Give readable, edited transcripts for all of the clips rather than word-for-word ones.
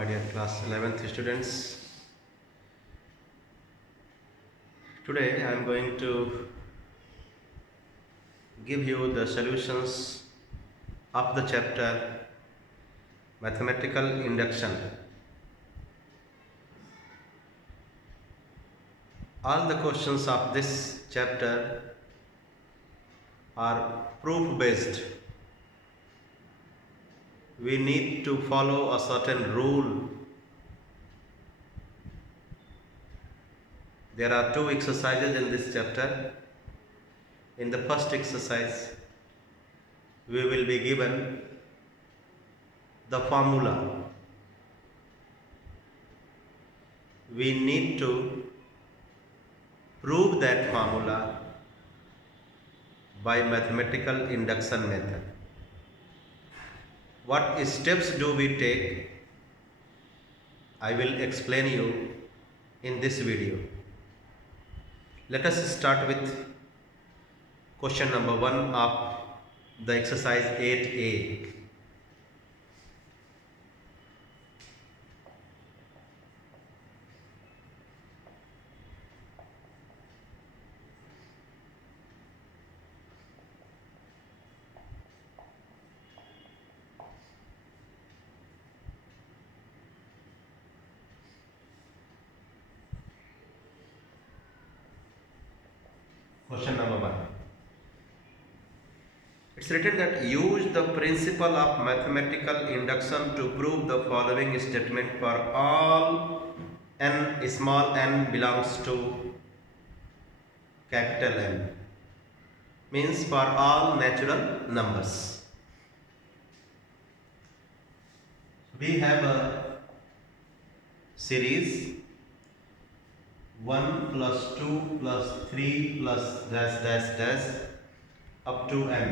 my dear class 11th students. Today I am going to give you the solutions of the chapter Mathematical Induction. All the questions of this chapter are proof based. We need to follow a certain rule. There are two exercises in this chapter. In the first exercise, we will be given the formula. We need to prove that formula by mathematical induction method. What steps do we take? I will explain you in this video. Let us start with question number 1 of the exercise 8a. Question number 1. It's written that use the principle of mathematical induction to prove the following statement for all n small n belongs to capital N. Means for all natural numbers. We have a series 1 plus 2 plus 3 plus dash dash dash up to n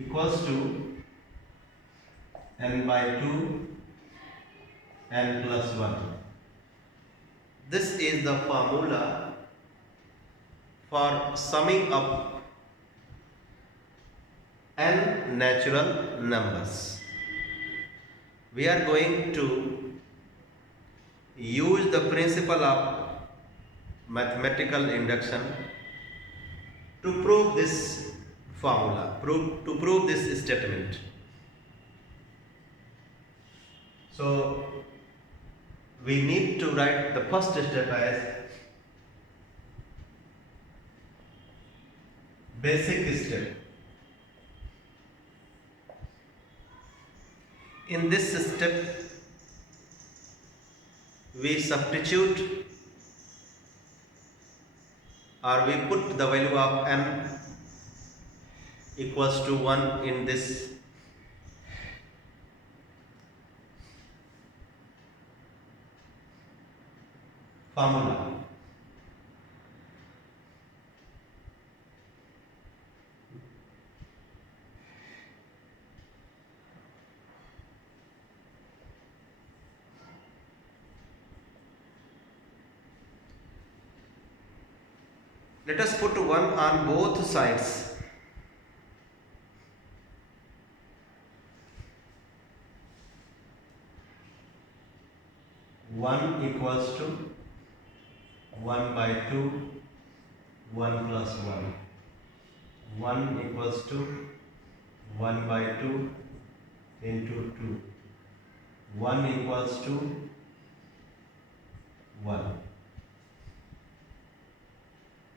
equals to n by 2 n plus 1. This is the formula for summing up n natural numbers. We are going to use the principle of mathematical induction to prove this formula, to prove this statement. So we need to write the first step as basic step. In this step, we substitute or we put the value of n equals to 1 in this formula. Let us put 1 on both sides. One equals to 1 by 2, 1 plus 1. 1 equals to 1 by 2 into 2. 1 equals to 1.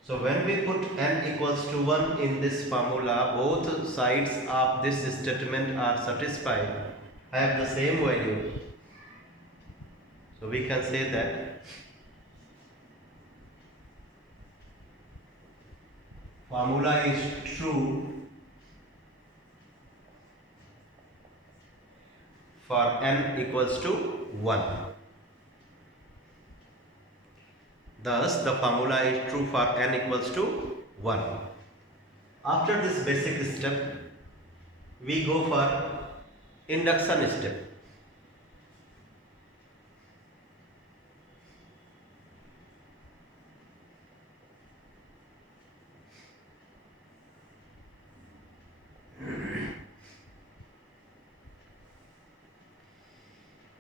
So when we put n equals to 1 in this formula, both sides of this statement are satisfied, have the same value. So we can say that formula is true for n equals to 1. Thus, the formula is true for n equals to 1. After this basic step, we go for induction step.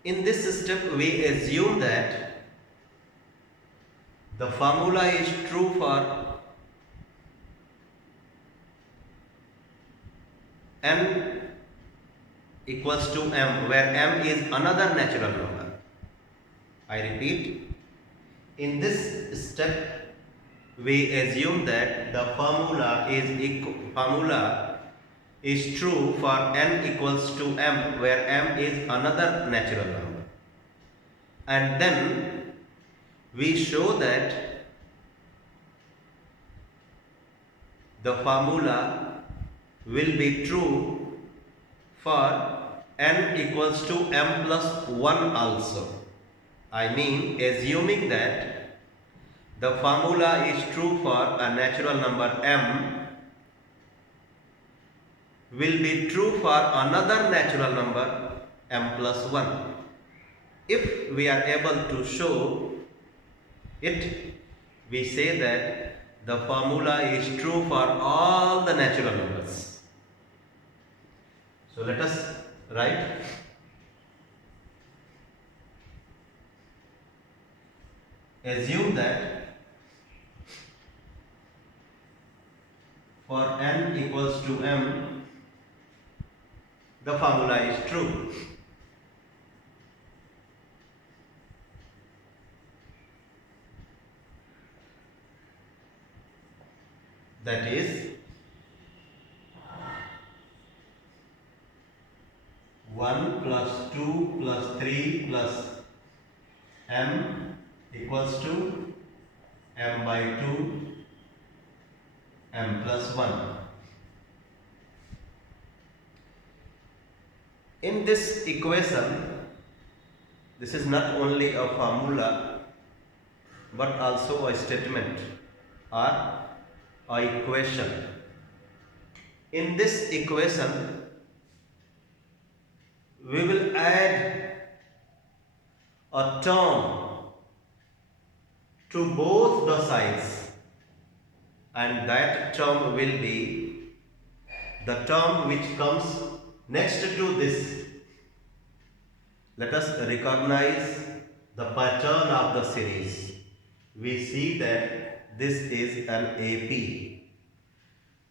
In this step we assume that the formula is true for m equals to m, where m is another natural number. I repeat, in this step we assume that the formula is true for n equals to m, where m is another natural number. And then we show that the formula will be true for n equals to m plus 1 also. I mean, assuming that the formula is true for a natural number m, will be true for another natural number m plus 1. If we are able to show it, we say that the formula is true for all the natural numbers. So let us write. Assume that for n equals to m, the formula is true. That is 1 plus 2 plus 3 plus m equals to m by 2 m plus 1. In this equation, this is not only a formula but also a statement or a equation. In this equation, we will add a term to both the sides, and that term will be the term which comes next to this. Let us recognize the pattern of the series. We see that this is an AP.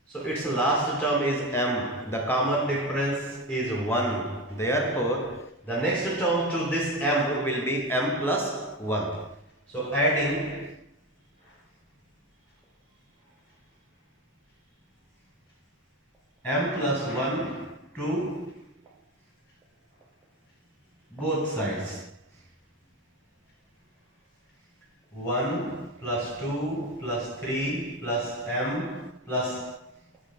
So its last term is m. The common difference is 1. Therefore, the next term to this m will be m plus 1. So adding m plus 1 to both sides. 1 plus 2 plus 3 plus m plus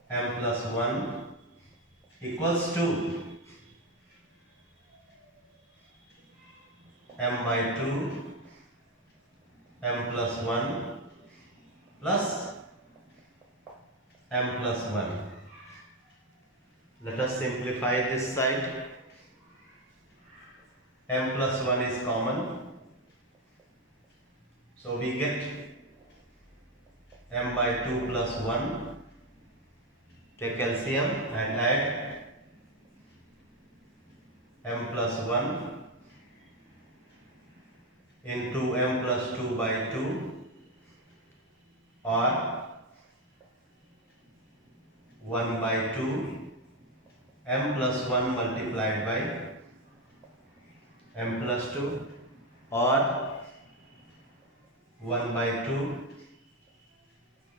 m plus 1 equals to m by 2 m plus 1 plus m plus 1. Let us simplify this side. M plus 1 is common, so we get m by 2 plus 1. Take LCM and add m plus 1 into m plus 2 by 2, or 1 by 2 m plus 1 multiplied by m plus 2, or 1 by 2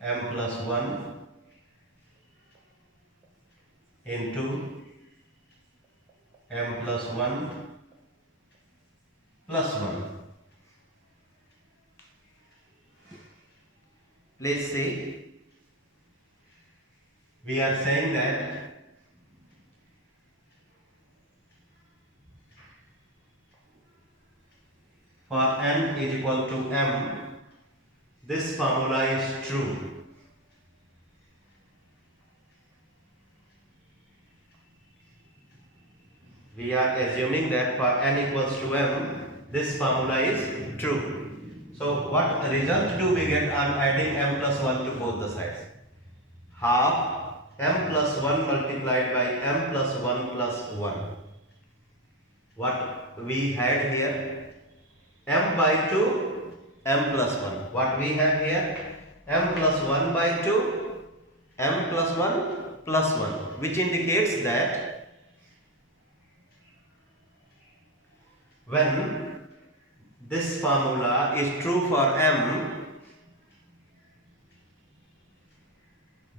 m plus 1 into m plus 1 plus 1. Let's say we are saying that for n is equal to m, this formula is true. We are assuming that for n equals to m, this formula is true. So what result do we get on adding m plus 1 to both the sides? Half m plus 1 multiplied by m plus 1 plus 1. what we had here, m by 2 m plus 1. What we have here, m plus 1 by 2 m plus 1 plus 1, which indicates that when this formula is true for m,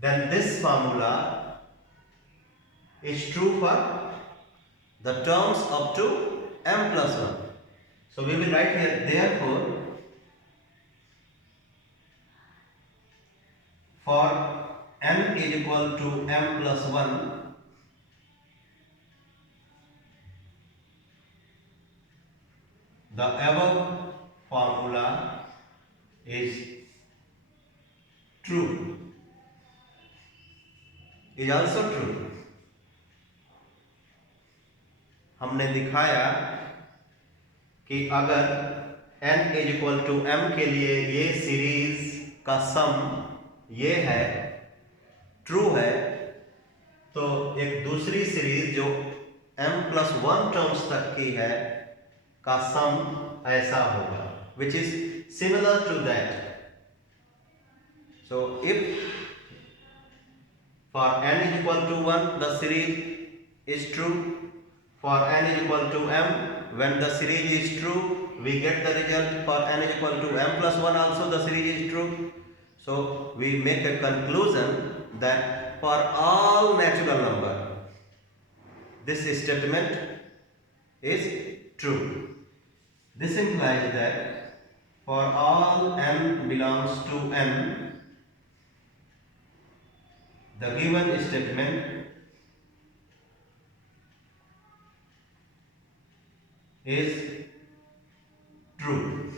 then this formula is true for the terms up to m plus 1. So we will write here, therefore, for n is equal to m plus 1, the above formula is true, is also true. हमने दिखाया कि अगर n is equal to m के लिए ये series का सम ये है, ट्रू है, तो एक दूसरी सीरीज जो m प्लस 1 टर्म्स तक की है का सम ऐसा होगा, which is similar to that. So if for n is equal to 1 the series is true, for n is equal to m, when the series is true we get the result. For n is equal to m plus 1 also the series is true. So we make a conclusion that for all natural number this statement is true. This implies that for all n belongs to n, the given statement is true.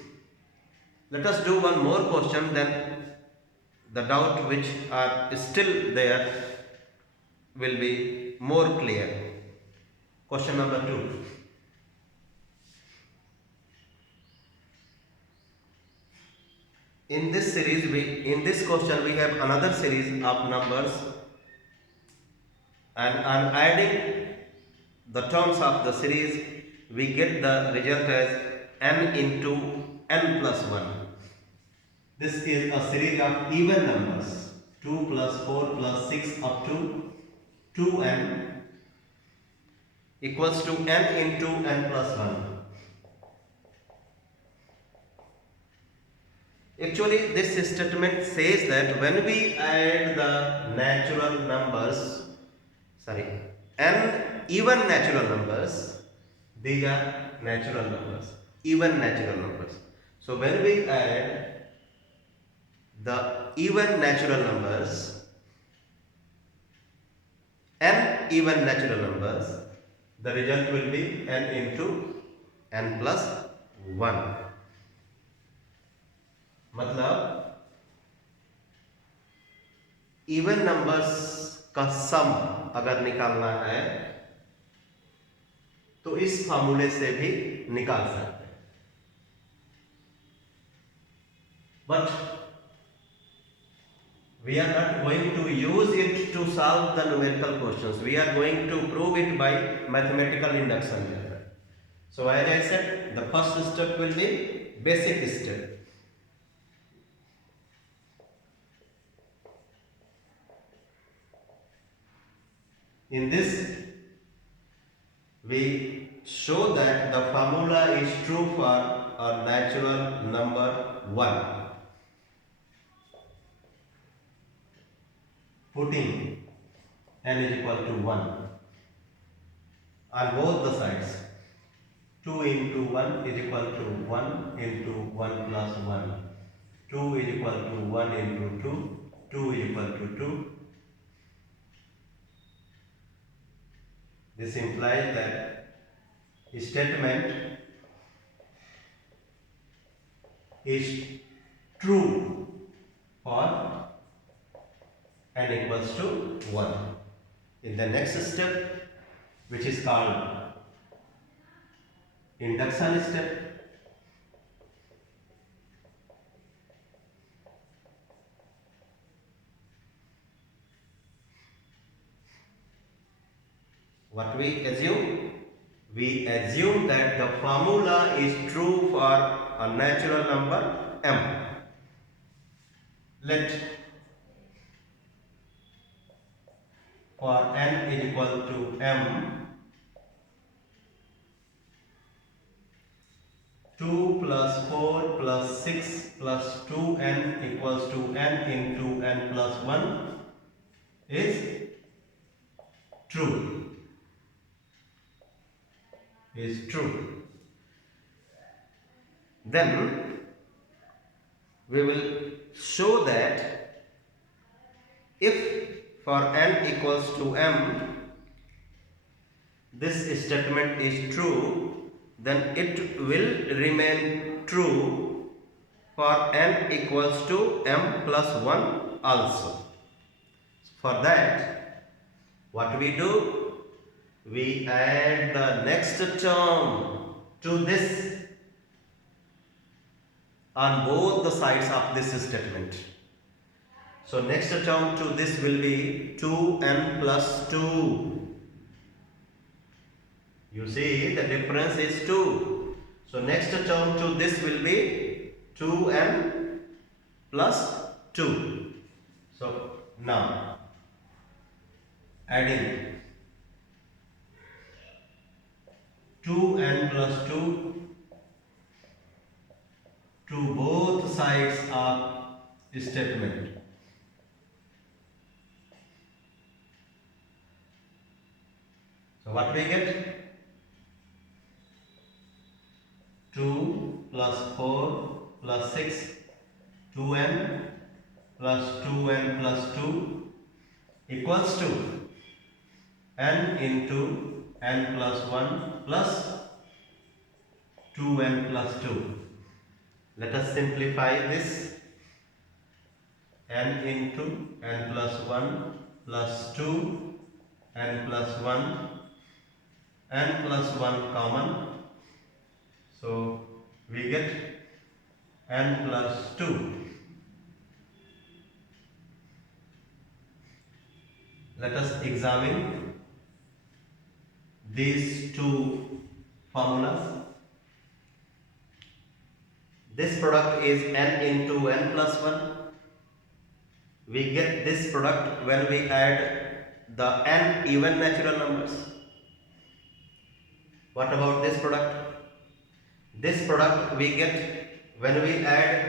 Let us do one more question, then the doubt which are still there will be more clear. Question number 2. In this series, in this question we have another series of numbers, and on adding the terms of the series we get the result as n into n plus 1. This is a series of even numbers, 2 plus 4 plus 6 up to 2n equals to n into n plus 1. Actually, this statement says that when we add the natural numbers, n even natural numbers, these are natural numbers, even natural numbers. So when we add the even natural numbers, n even natural numbers, the result will be n into n plus 1. मतलब even numbers का सम अगर निकालना है तो इस फार्मूले से भी निकाल सकते हैं, but we are not going to use it to solve the numerical questions. We are going to prove it by mathematical induction method. So as I said, the first step will be basic step. In this, we show that the formula is true for a natural number 1. Putting n is equal to 1 on both the sides. 2 into 1 is equal to 1 into 1 plus 1. 2 is equal to 1 into 2. 2 is equal to 2. This implies that statement is true for n equals to 1. In the next step, which is called induction step, what we assume, we assume that the formula is true for a natural number m. Let for n is equal to m, 2 plus 4 plus 6 plus 2n equals to n into n plus 1 is true. Then we will show that if for n equals to m this statement is true, then it will remain true for n equals to m plus 1 also. For that, what we do? We add the next term to this on both the sides of this statement. So next term to this will be 2n plus 2. You see the difference is 2. So next term to this will be 2n plus 2. So now adding 2n plus 2 to both sides of statement. So what we get? 2 plus 4 plus 6, 2n plus 2n plus 2 equals to n into n plus 1 plus 2n plus 2. Let us simplify this. N into n plus 1 plus 2, n plus 1, n plus 1 common. So we get n plus 2. Let us examine these two formulas. This product is n into n plus 1. We get this product when we add the n even natural numbers. What about this product? This product we get when we add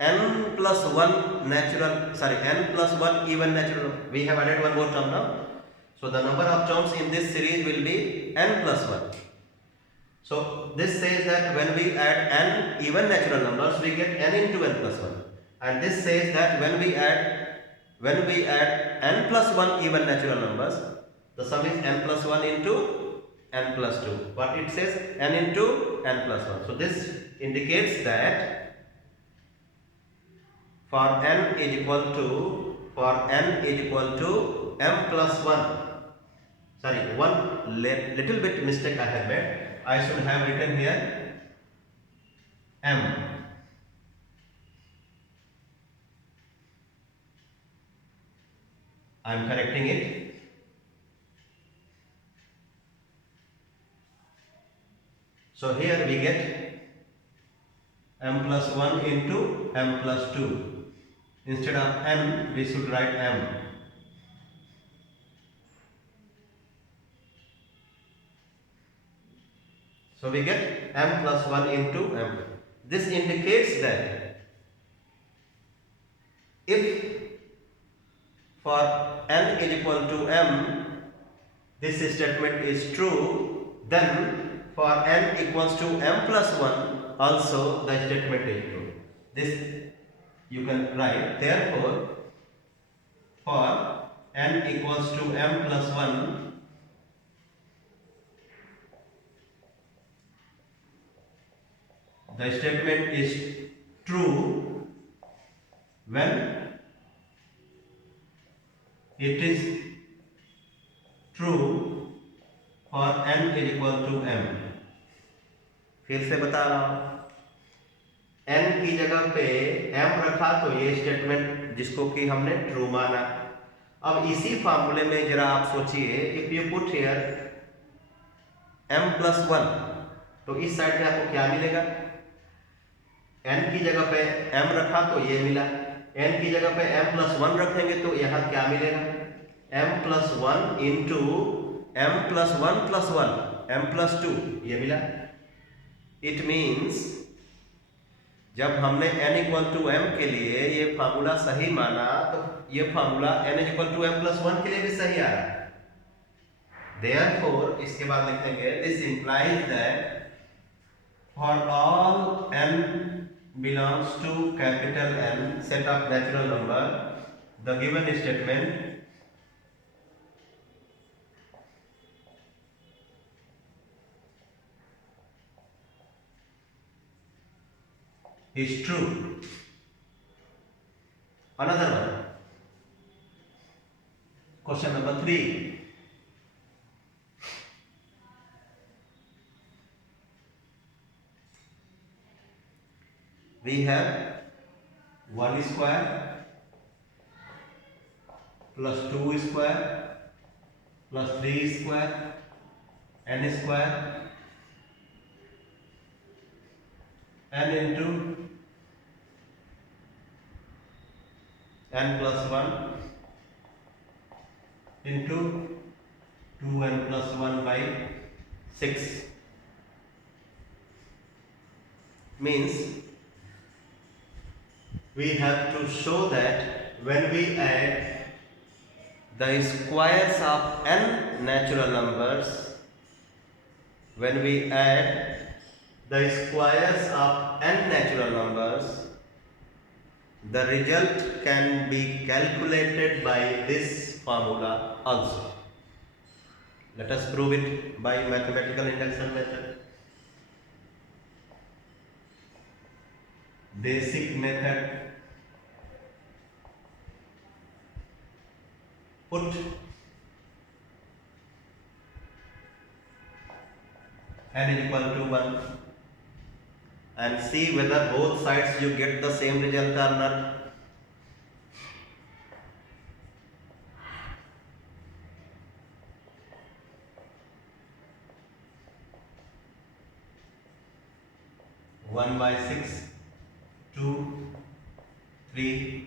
n plus 1 even natural. We have added one more term now. So the number of terms in this series will be n plus 1. So this says that when we add n even natural numbers, we get n into n plus 1. And this says that when we add n plus 1 even natural numbers, the sum is n plus 1 into n plus 2. What it says? N into n plus 1. So this indicates that for n is equal to m plus 1. Sorry, one little bit mistake I have made. I should have written here m. I am correcting it. So here we get m plus 1 into m plus 2. Instead of n, we should write m. So we get m plus 1 into m. This indicates that if for n is equal to m, this statement is true, then for n equals to m plus 1 also the statement is true. This you can write. Therefore, for n equals to m plus 1, the statement is true when it is true for n is equal to m. फिर से बता रहा हूं, n की जगह पे m रखा तो ये स्टेटमेंट जिसको कि हमने ट्रू माना। अब इसी फार्मूले में जरा आप सोचिए, if you put here m+1, तो इस साइड में आपको क्या मिलेगा? n की जगह पे m रखा तो ये मिला, n की जगह पे m+1 रखेंगे तो यहाँ क्या मिलेगा? m+1 इंटू m+1+1 m+2, ये मिला। इट मीन्स जब हमने n=m के लिए ये फार्मूला सही माना तो ये फार्मूला n=m+1 के लिए भी सही आ रहा है। Therefore, इसके बाद लिखेंगे this implies that for all n belongs to capital N set of natural number, the given statement is true. Another one. Question number 3. We have 1 square plus 2 square plus 3 square n square n into n+1 into 2n+1 by 6 means we have to show that when we add the squares of n natural numbers, when we add the squares of n natural numbers, the result can be calculated by this formula also. Let us prove it by mathematical induction method. Basic method. Put n is equal to 1 and see whether both sides you get the same result or not. One by 6, 2, 3.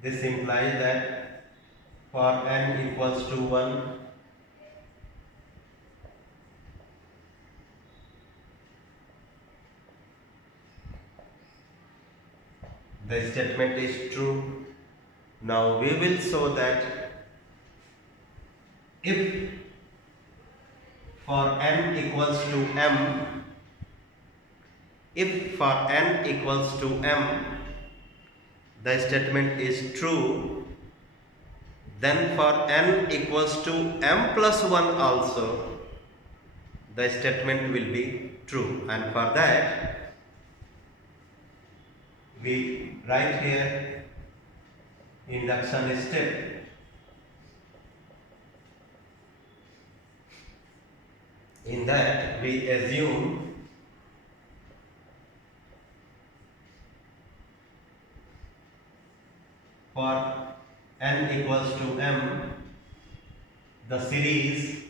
This implies that for n equals to 1, the statement is true. Now we will show that if for n equals to m, if for n equals to m, the statement is true, then for n equals to m+1 also, the statement will be true, and for that we write here induction step. In that we assume for n equals to m, the series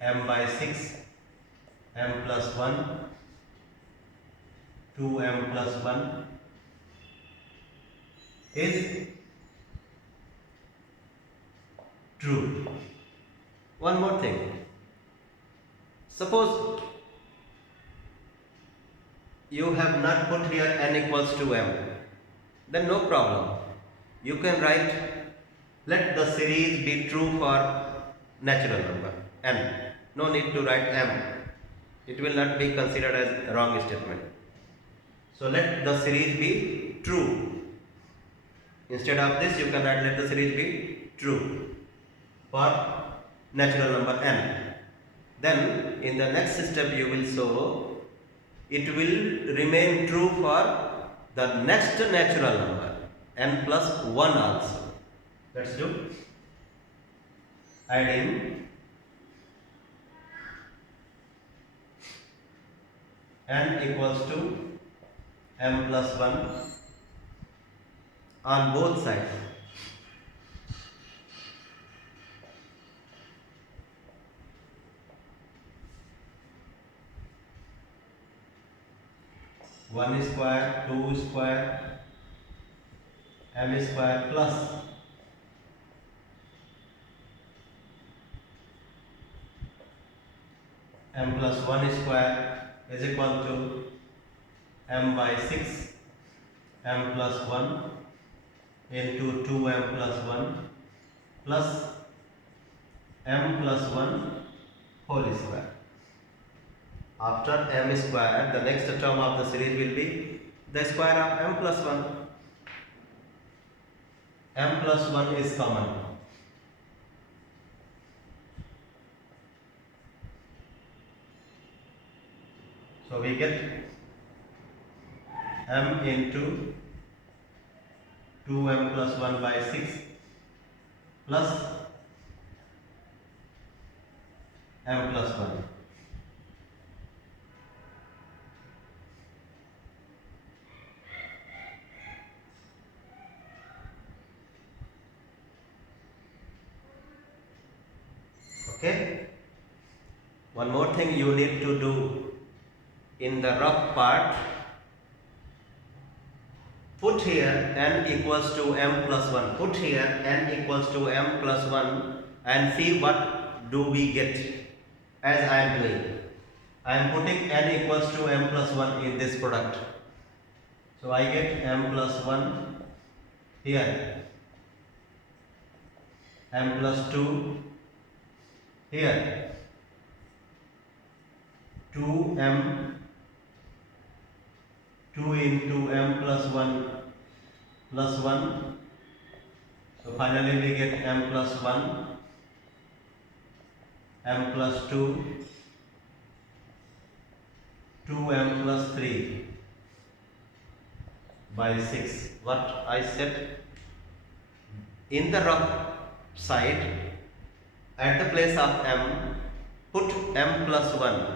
m by 6, m+1, 2m+1 is true. One more thing. Suppose you have not put here n equals to m, then no problem. You can write let the series be true for natural number n. No need to write m. It will not be considered as wrong statement. So let the series be true. Instead of this, you can write let the series be true for natural number n. Then in the next step you will show it will remain true for the next natural number n+1 also. Let's do. Adding n equals to m plus 1 on both sides. One square, 2 square, m square plus m plus 1 square is equal to m by 6 m plus 1 into 2m plus 1 plus m plus 1 whole square. After m square, the next term of the series will be the square of m plus 1. M plus 1 is common. So we get m into 2m plus 1 by 6 plus m plus 1. Okay. One more thing you need to do in the rough part. Put here n equals to m plus 1. Put here n equals to m plus 1 and see what do we get as I am doing. I am putting n equals to m plus 1 in this product. So I get m plus 1 here, m plus 2 here, 2m 2 into m plus 1 plus 1. So finally we get m plus 1, m plus 2, 2m plus 3 by 6. What I said, in the rough side, at the place of m, put m plus 1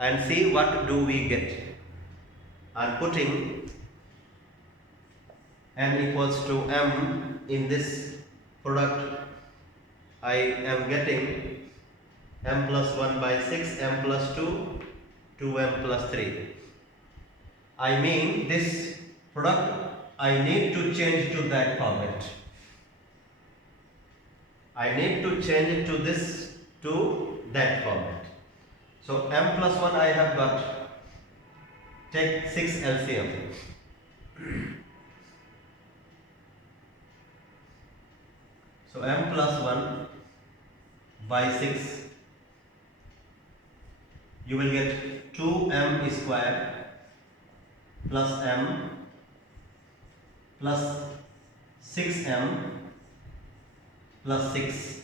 and see what do we get. And putting n equals to m in this product, I am getting m plus 1 by 6, m plus 2, 2m plus 3. I mean this product I need to change to that format. I need to change it to this, to that format. So m plus 1 I have got. Take 6 LCM. So m plus 1 by 6, you will get 2m square plus m plus 6m plus 6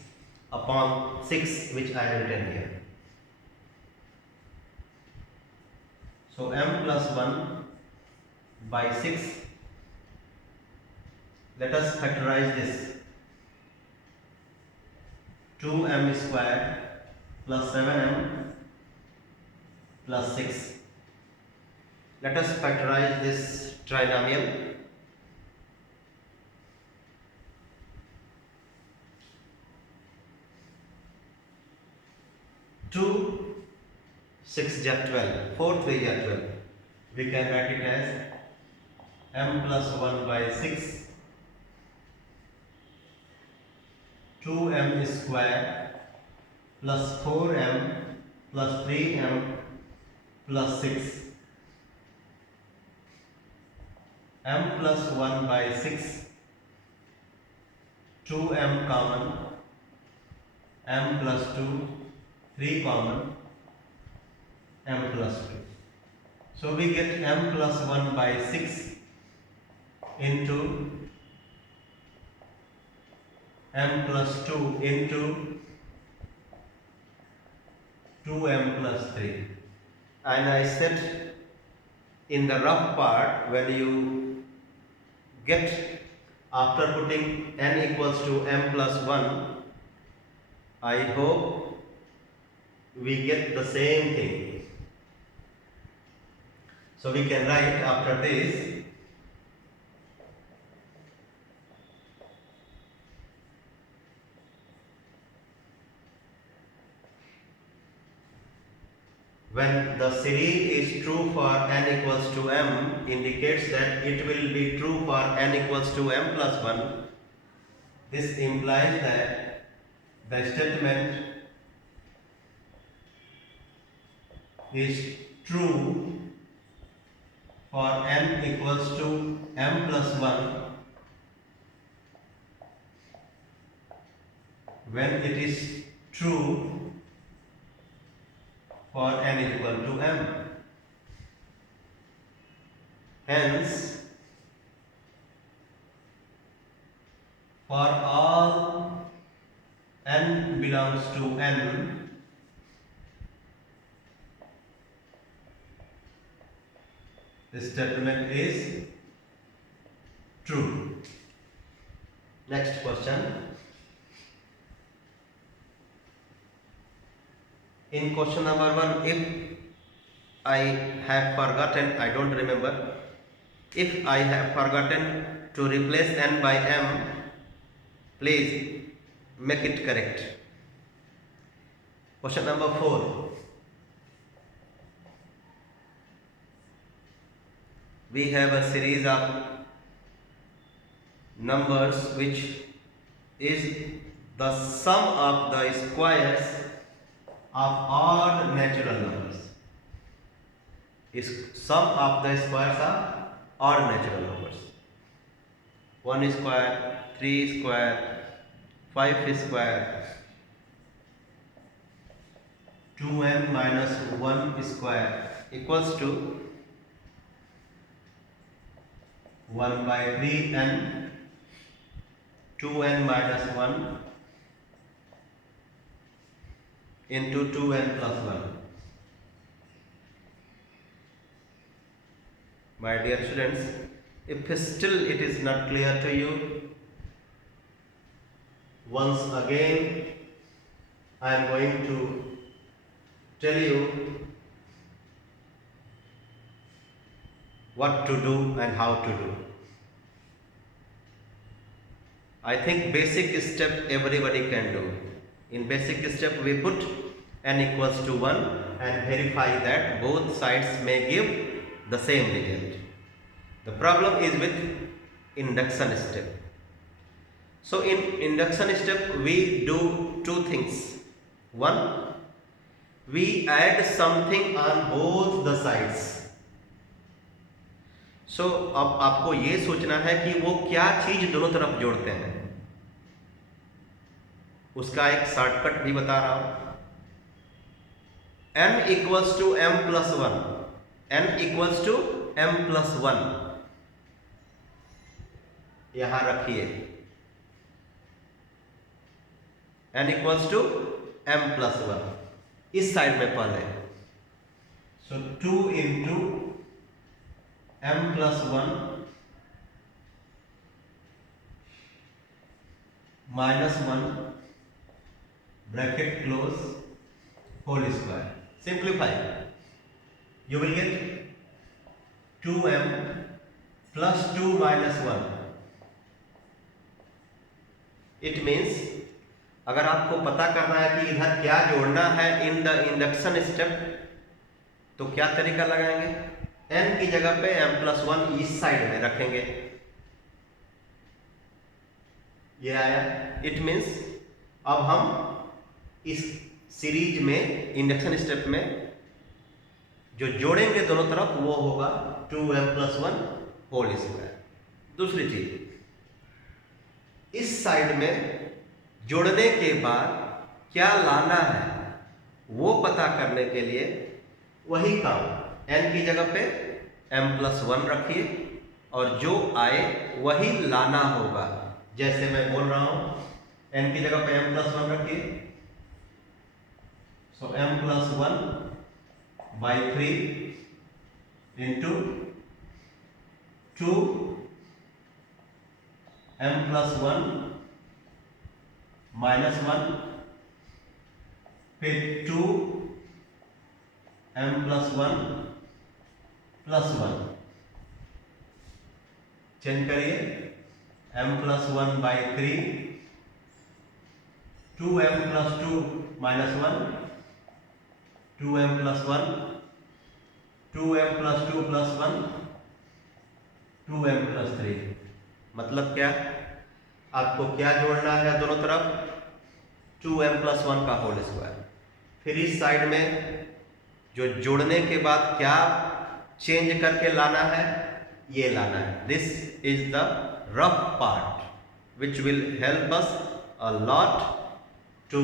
upon 6, which I have written here. So m plus 1 by 6, let us factorize this. 2m square plus 7m plus 6. Let us factorize this trinomial. 2 6 ja 12, 4 3 ja 12. We can write it as m plus 1 by 6, 2m square plus 4m plus 3m plus 6, m plus 1 by 6, 2m common, m plus 2, 3 common, m plus 2. So we get m plus 1 by 6 into m plus 2 into 2m plus 3. And I said in the rough part, when you get, after putting n equals to m plus 1, I hope we get the same thing. So we can write after this when the series is true for n equals to m indicates that it will be true for n equals to m plus 1. This implies that the statement is true for n equals to m plus 1 when it is true for n equal to m. Hence, for all n belongs to n, the statement is true. Next question. In question number 1, if I have forgotten, I don't remember, if I have forgotten to replace n by m, please make it correct. Question number 4. We have a series of numbers which is the sum of the squares of all natural numbers. Is sum of the squares of all natural numbers. 1 square, 3 square, 5 square, 2n minus 1 square equals to 1 by 3n, 2n minus 1 into 2n plus 1. My dear students, if still it is not clear to you, once again I am going to tell you what to do and how to do. I think basic step everybody can do. In basic step we put n equals to 1 and verify that both sides may give the same result. The problem is with induction step. So in induction step we do two things. One, we add something on both the sides. So अब आपको ये सोचना है कि वो क्या चीज दोनों तरफ जोड़ते हैं. उसका एक शॉर्टकट भी बता रहा हूं. n equals to m plus 1. n equals to m plus 1 यहां रखिए. n equals to m plus 1 इस साइड में पहले. सो 2 into m plus 1 minus 1 bracket close whole square. Simplify. You will get 2m plus 2 minus 1. It means अगर आपको पता करना है कि इधर क्या जोड़ना है इन द इंडक्शन स्टेप, तो क्या तरीका लगाएंगे? n की जगह पे m plus 1 इस साइड में रखेंगे. ये आया. इट मीन्स अब हम इस सीरीज में इंडक्शन स्टेप में जो जोड़ेंगे दोनों तरफ वो होगा 2m plus 1 होल स्क्वायर. दूसरी चीज, इस साइड में जोड़ने के बाद क्या लाना है वो पता करने के लिए वही काम, n की जगह पे m plus 1 रखिए और जो आए वही लाना होगा. जैसे मैं बोल रहा हूं, n की जगह पे m plus 1 रखिए. सो m plus 1 by 3 into 2 m plus 1 minus 1 फिर 2 m plus 1 प्लस 1, चेंज करिए, m plus 1 by 3, 2m plus 2 minus 1, 2m plus 1, 2m plus 2 plus 1, 2m plus 3। मतलब क्या, आपको क्या जोड़ना है दोनों तरफ, 2m प्लस 1 का होल स्क्वायर। फिर इस साइड में जो जोड़ने के बाद क्या चेंज करके लाना है, ये लाना है। This is the rough part which will help us a lot to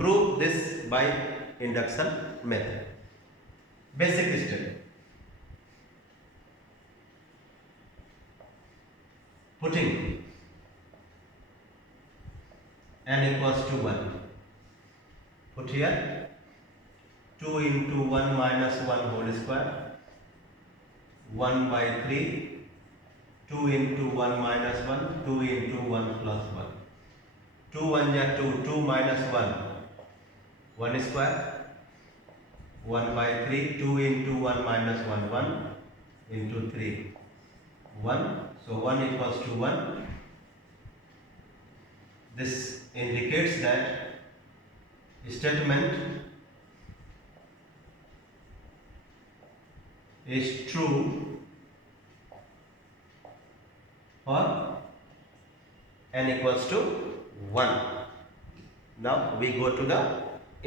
prove this by induction method. Basic step, putting n equals to 1, put here 2 into 1 minus 1 whole square, 1 by 3, 2 into 1 minus 1, 2 into 1 plus 1, 2 1 ja 2, 2 minus 1, 1 square, 1 by 3, 2 into 1 minus 1, 1 into 3, 1, so 1 equals to 1. This indicates that statement is true for n equals to 1. Now we go to the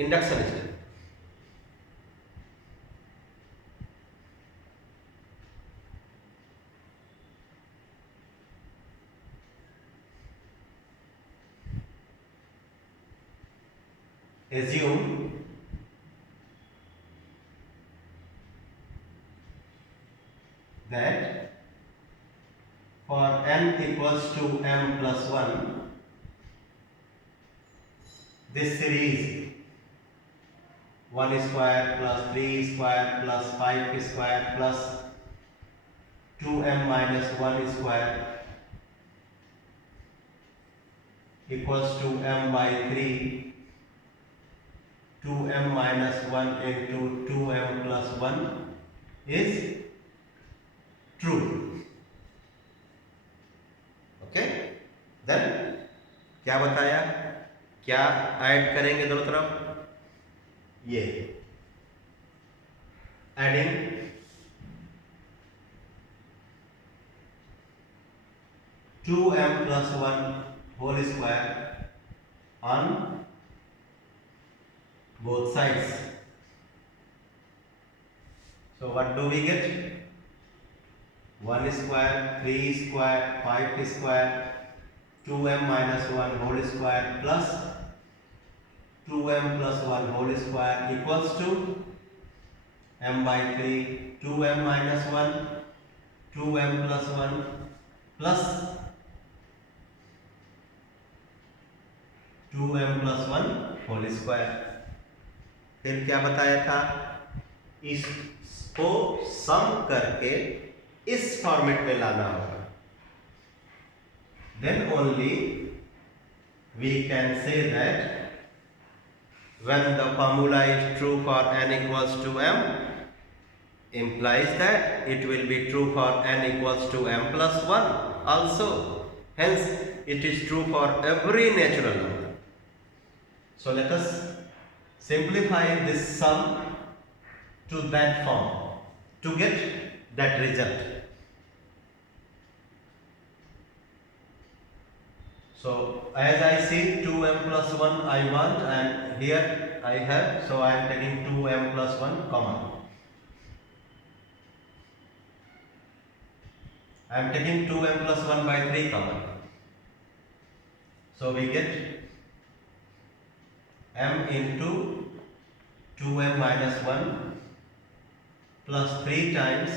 induction step. Assume that for n equals to m plus 1, this series 1 square plus 3 square plus 5 square plus 2m minus 1 square equals to m by 3, 2m minus 1 into 2m plus 1 is true. Okay, then क्या बताया, क्या add करेंगे दोनों तरफ, ये adding 2m plus 1 whole square on both sides. So what do we get? 1 square, 3 square, 5 square, 2m minus 1 whole square plus 2m plus 1 whole square equals to m by 3, 2m minus 1, 2m plus 1 plus 2m plus 1 whole square। फिर क्या बताया था, इसको सम करके इस format में लाना होगा, then only we can say that when the formula is true for n equals to m, implies that it will be true for n equals to m plus 1 also, hence it is true for every natural number. So let us simplify this sum to that form to get that result. So as I see 2m plus 1 I want, and here I have, so I am taking 2m plus 1 common. I am taking 2m plus 1 by 3 common. So we get m into 2m minus 1 plus 3 times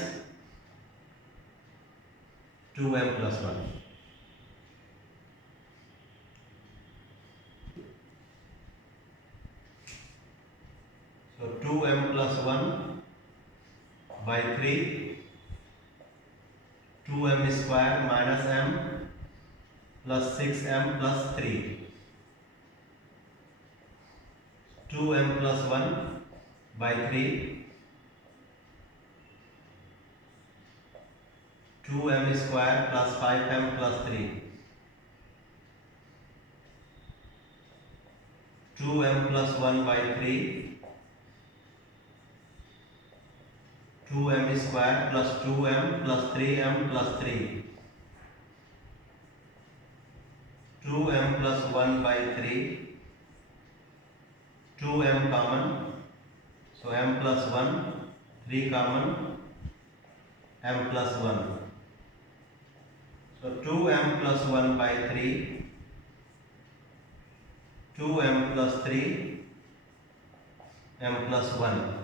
2m plus 1. So 2m plus 1 by 3, 2m square minus m plus 6m plus 3, 2m plus 1 by 3, 2m square plus 5m plus 3. 2m plus 1 by 3. 2m square plus 2m plus 3m plus 3. 2m plus 1 by 3. 2m common. So m plus 1. 3 common. M plus 1. So 2m plus 1 by 3. 2m plus 3. M plus 1.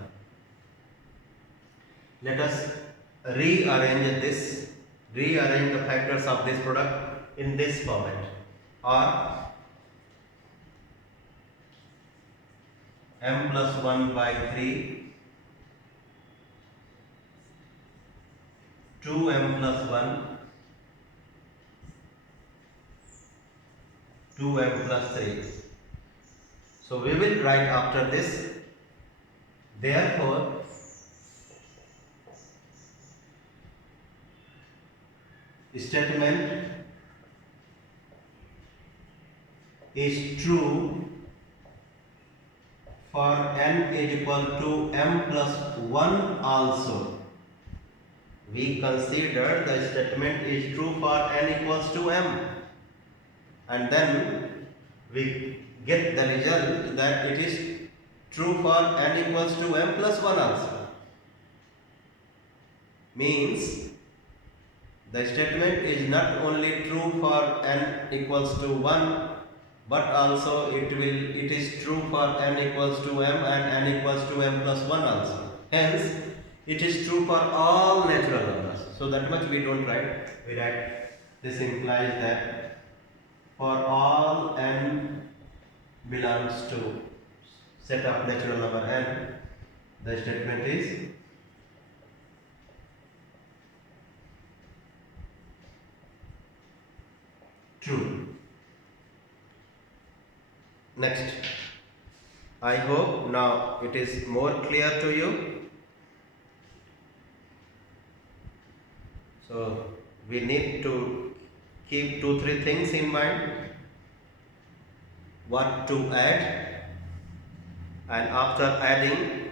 Let us rearrange the factors of this product in this format, or m plus 1 by 3, 2m plus 1, 2m plus 3. So we will write after this. Therefore, statement is true for n is equal to m plus 1 also. We consider the statement is true for n equals to m, and then we get the result that it is true for n equals to m plus 1 also. Means the statement is not only true for n equals to 1, but also it is true for n equals to m and n equals to m plus 1 also. Hence, it is true for all natural numbers. So that much we don't write. We write this implies that for all n belongs to set of natural number n, the statement is true. Next, I hope now it is more clear to you. So we need to keep 2-3 things in mind: what to add, and after adding,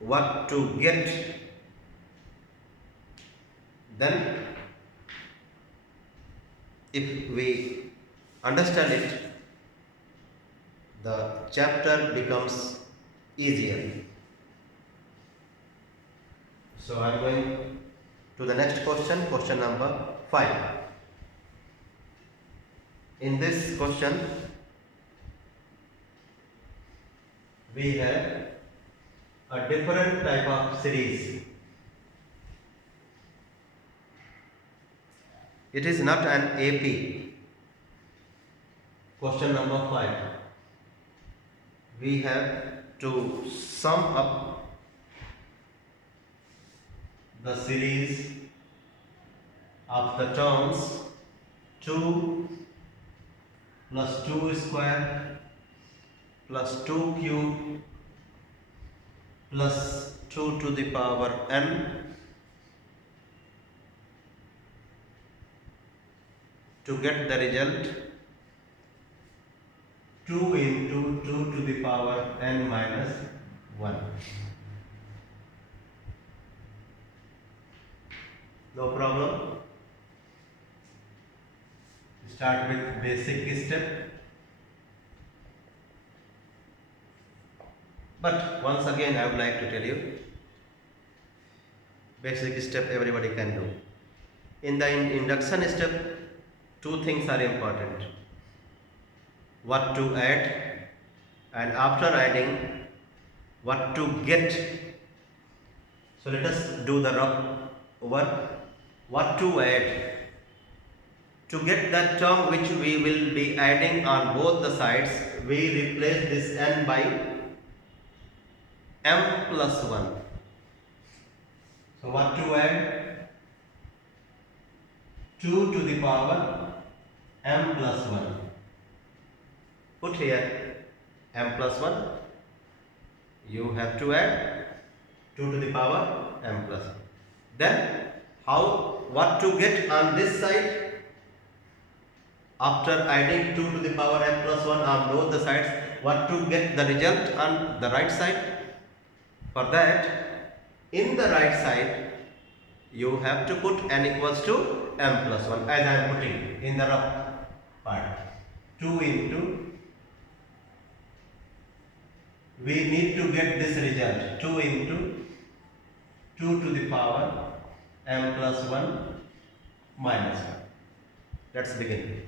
what to get. Then if we understand it, the chapter becomes easier. So I am going to the next question, question number 5. In this question, we have a different type of series. It is not an AP. Question number 5. We have to sum up the series of the terms 2 plus 2 square plus 2 cube plus 2 to the power n to get the result 2 into 2 to the power n minus 1. No problem. Start with basic step. But once again I would like to tell you, basic step everybody can do. In the induction step, 2 things are important: what to add, and after adding, what to get. So let us do the rough work. What to add? To get that term which we will be adding on both the sides, we replace this n by m plus 1. So what to add? 2 to the power m plus 1. Put here m plus 1. You have to add 2 to the power m plus 1. Then what to get on this side after adding 2 to the power m plus 1 on both the sides, what to get the result on the right side. For that, in the right side you have to put n equals to m plus 1 as I am putting in the rough part. 2 into, we need to get this result, 2 into 2 to the power m plus 1 minus 1. Let's begin.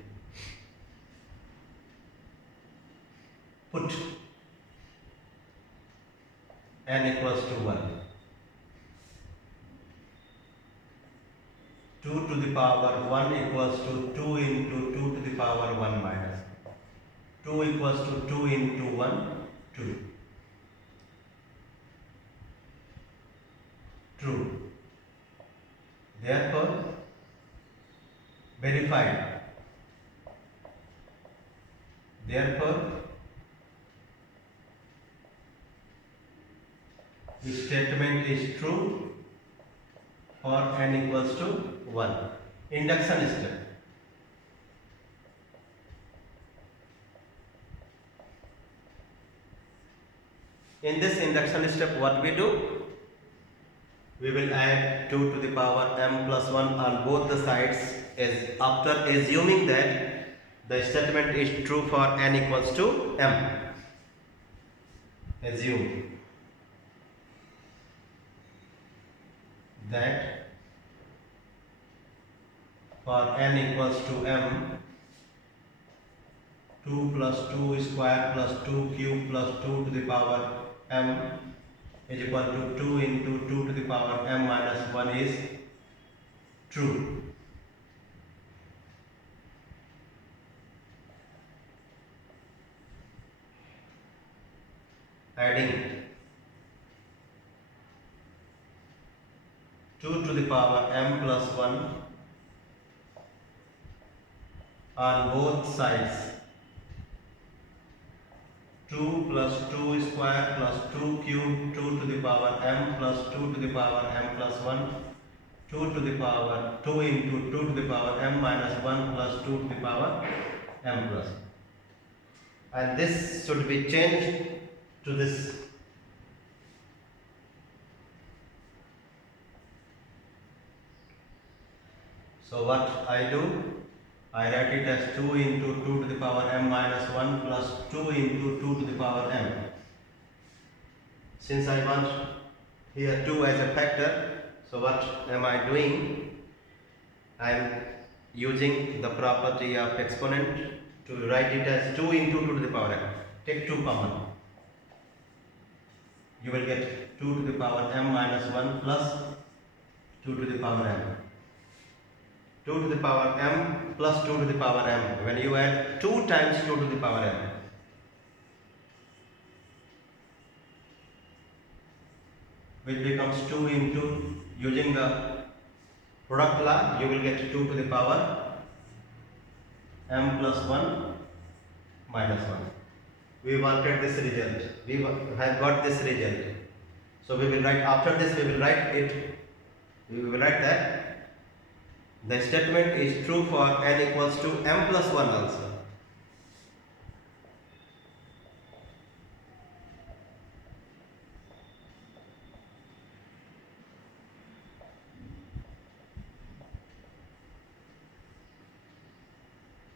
Put n equals to 1. 2 to the power 1 equals to 2 into 2 to the power 1 minus. 2 equals to 2 into 1, 2. True. Therefore, verified. Therefore, the statement is true for n equals to 1. Induction step. In this induction step, what we do? We will add 2 to the power m plus 1 on both the sides, as after assuming that the statement is true for n equals to m. Assume that for n equals to m, 2 plus 2 square plus 2 cube plus 2 to the power m is equal to 2 into 2 to the power m minus 1 is true. Adding 2 to the power m plus 1 on both sides, 2 plus 2 square plus 2 cube 2 to the power m plus 2 to the power m plus 1, 2 to the power 2 into 2 to the power m minus 1 plus 2 to the power m plus. And this should be changed to this. So what I do? I write it as 2 into 2 to the power m minus 1 plus 2 into 2 to the power m. Since I want here 2 as a factor, so what am I doing? I am using the property of exponent to write it as 2 into 2 to the power m. Take 2 common. You will get 2 to the power m minus 1 plus 2 to the power m. 2 to the power m plus 2 to the power m. When you add 2 times 2 to the power m, which becomes 2 into, using the product law, you will get 2 to the power m plus 1 minus 1. We wanted this result. We have got this result. So we will write, after this we will write it, we will write that the statement is true for n equals to m plus 1 also.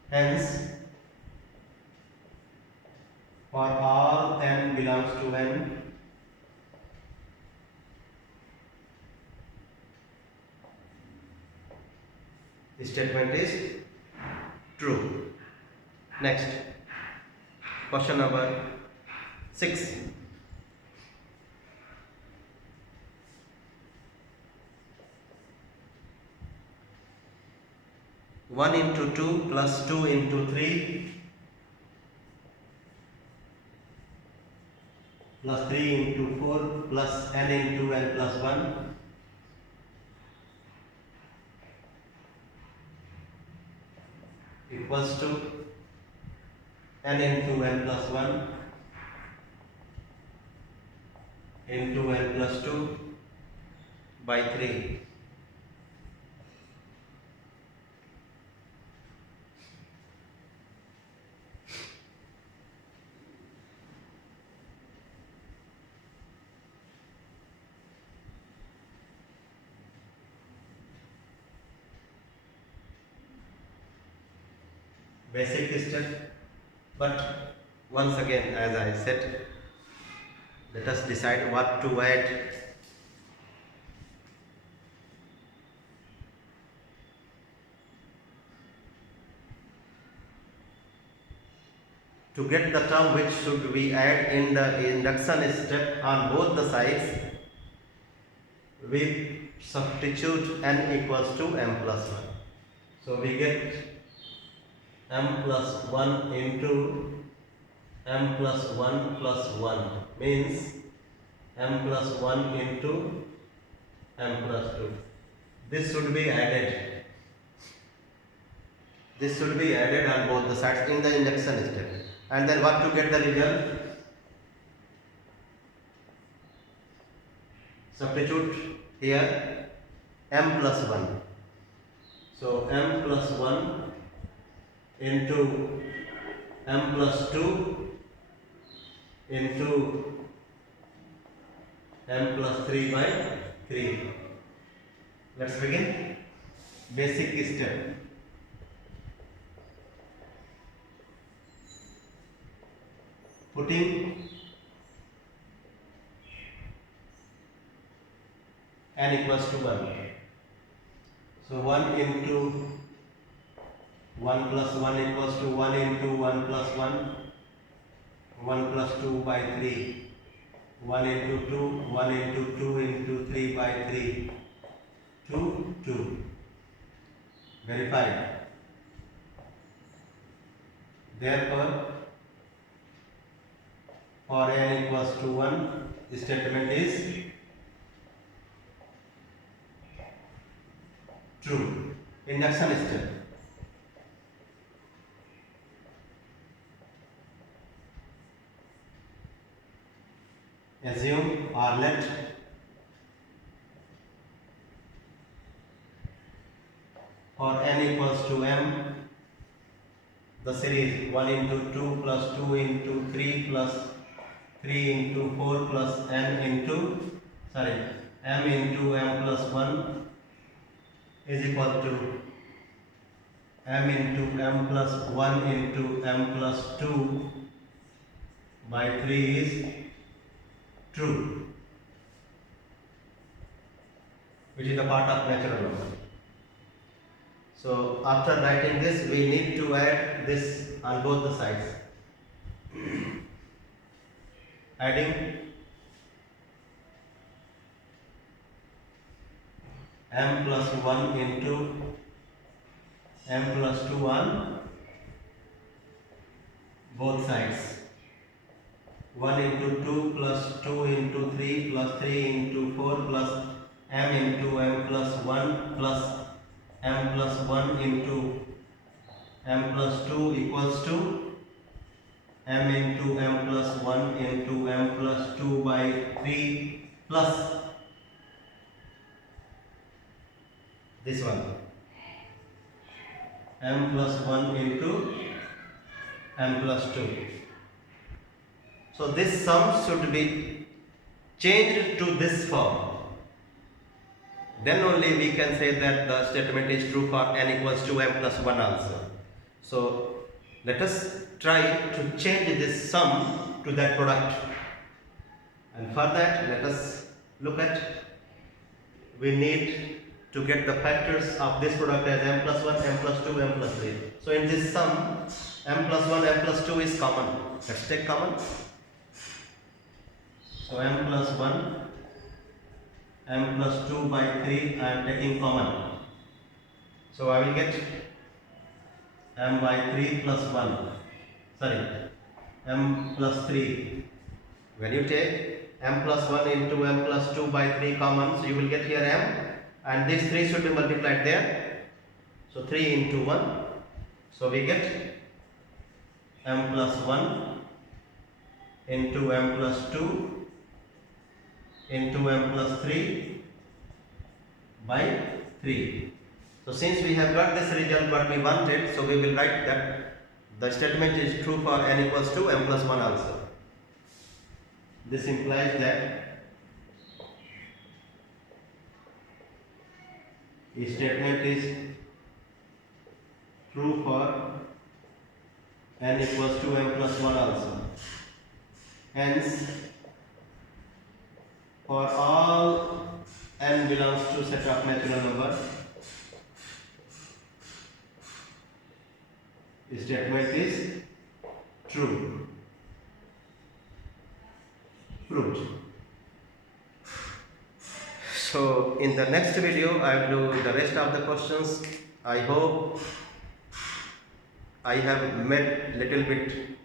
Hence, for all n belongs to n, the statement is true. Next, question number 6. One into 2 plus 2 into 3 plus 3 into 4 plus n into n plus 1 equals to n into n plus 1 into n plus 2 by 3. basic step. But once again, as I said, let us decide what to add. To get the term which should we add in the induction step on both the sides, we substitute n equals to m plus 1. So we get m plus 1 into m plus 1 plus 1 means m plus 1 into m plus 2. This should be added. This should be added on both the sides in the induction step. And then what to get the result? Substitute here m plus 1. So m plus 1 into m plus 2 into m plus 3 by 3. Let's begin. Basic step. Putting n equals to 1. So 1 into 1 plus 1 equals to 1 into 1 plus 1, 1 plus 2 by 3, 1 into 2, 1 into 2 into 3 by 3, 2, 2. Verified. Therefore, for n equals to 1, the statement is true. Induction step. Assume or let for n equals to m, the series 1 into 2 plus 2 into 3 plus 3 into 4 plus m into m plus 1 is equal to m into m plus 1 into m plus 2 by 3 is true, which is a part of natural number. So after writing this, we need to add this on both the sides. Adding m plus 1 into m plus 2 on both sides. 1 into 2 plus 2 into 3 plus 3 into 4 plus m into m plus 1 plus m plus 1 into m plus 2 equals to m into m plus 1 into m plus 2 by 3 plus this one, m plus 1 into m plus 2. So this sum should be changed to this form. Then only we can say that the statement is true for n equals to m plus 1 also. So let us try to change this sum to that product. And for that, let us look at, we need to get the factors of this product as m plus 1, m plus 2, m plus 3. So in this sum, m plus 1, m plus 2 is common. Let's take common. So m plus 1, m plus 2 by 3 I am taking common. So I will get m by 3 plus 1. M plus 3. When you take m plus 1 into m plus 2 by 3 common, so you will get here m, and these 3 should be multiplied there. So 3 into 1. So we get m plus 1 into m plus 2 into m plus 3 by 3. So since we have got this result what we wanted, so we will write that the statement is true for n equals to m plus 1 also. This implies that the statement is true for n equals to m plus 1 also. Hence, for all n belongs to set of natural number, statement is true. Proved. So in the next video I will do the rest of the questions. I hope I have made little bit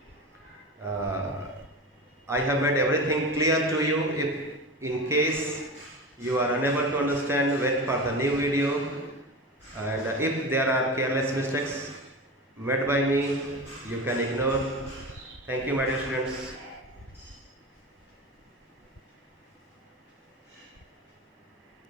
I have made everything clear to you. If in case you are unable to understand, wait for the new video, and if there are careless mistakes made by me, you can ignore. Thank you, my dear students.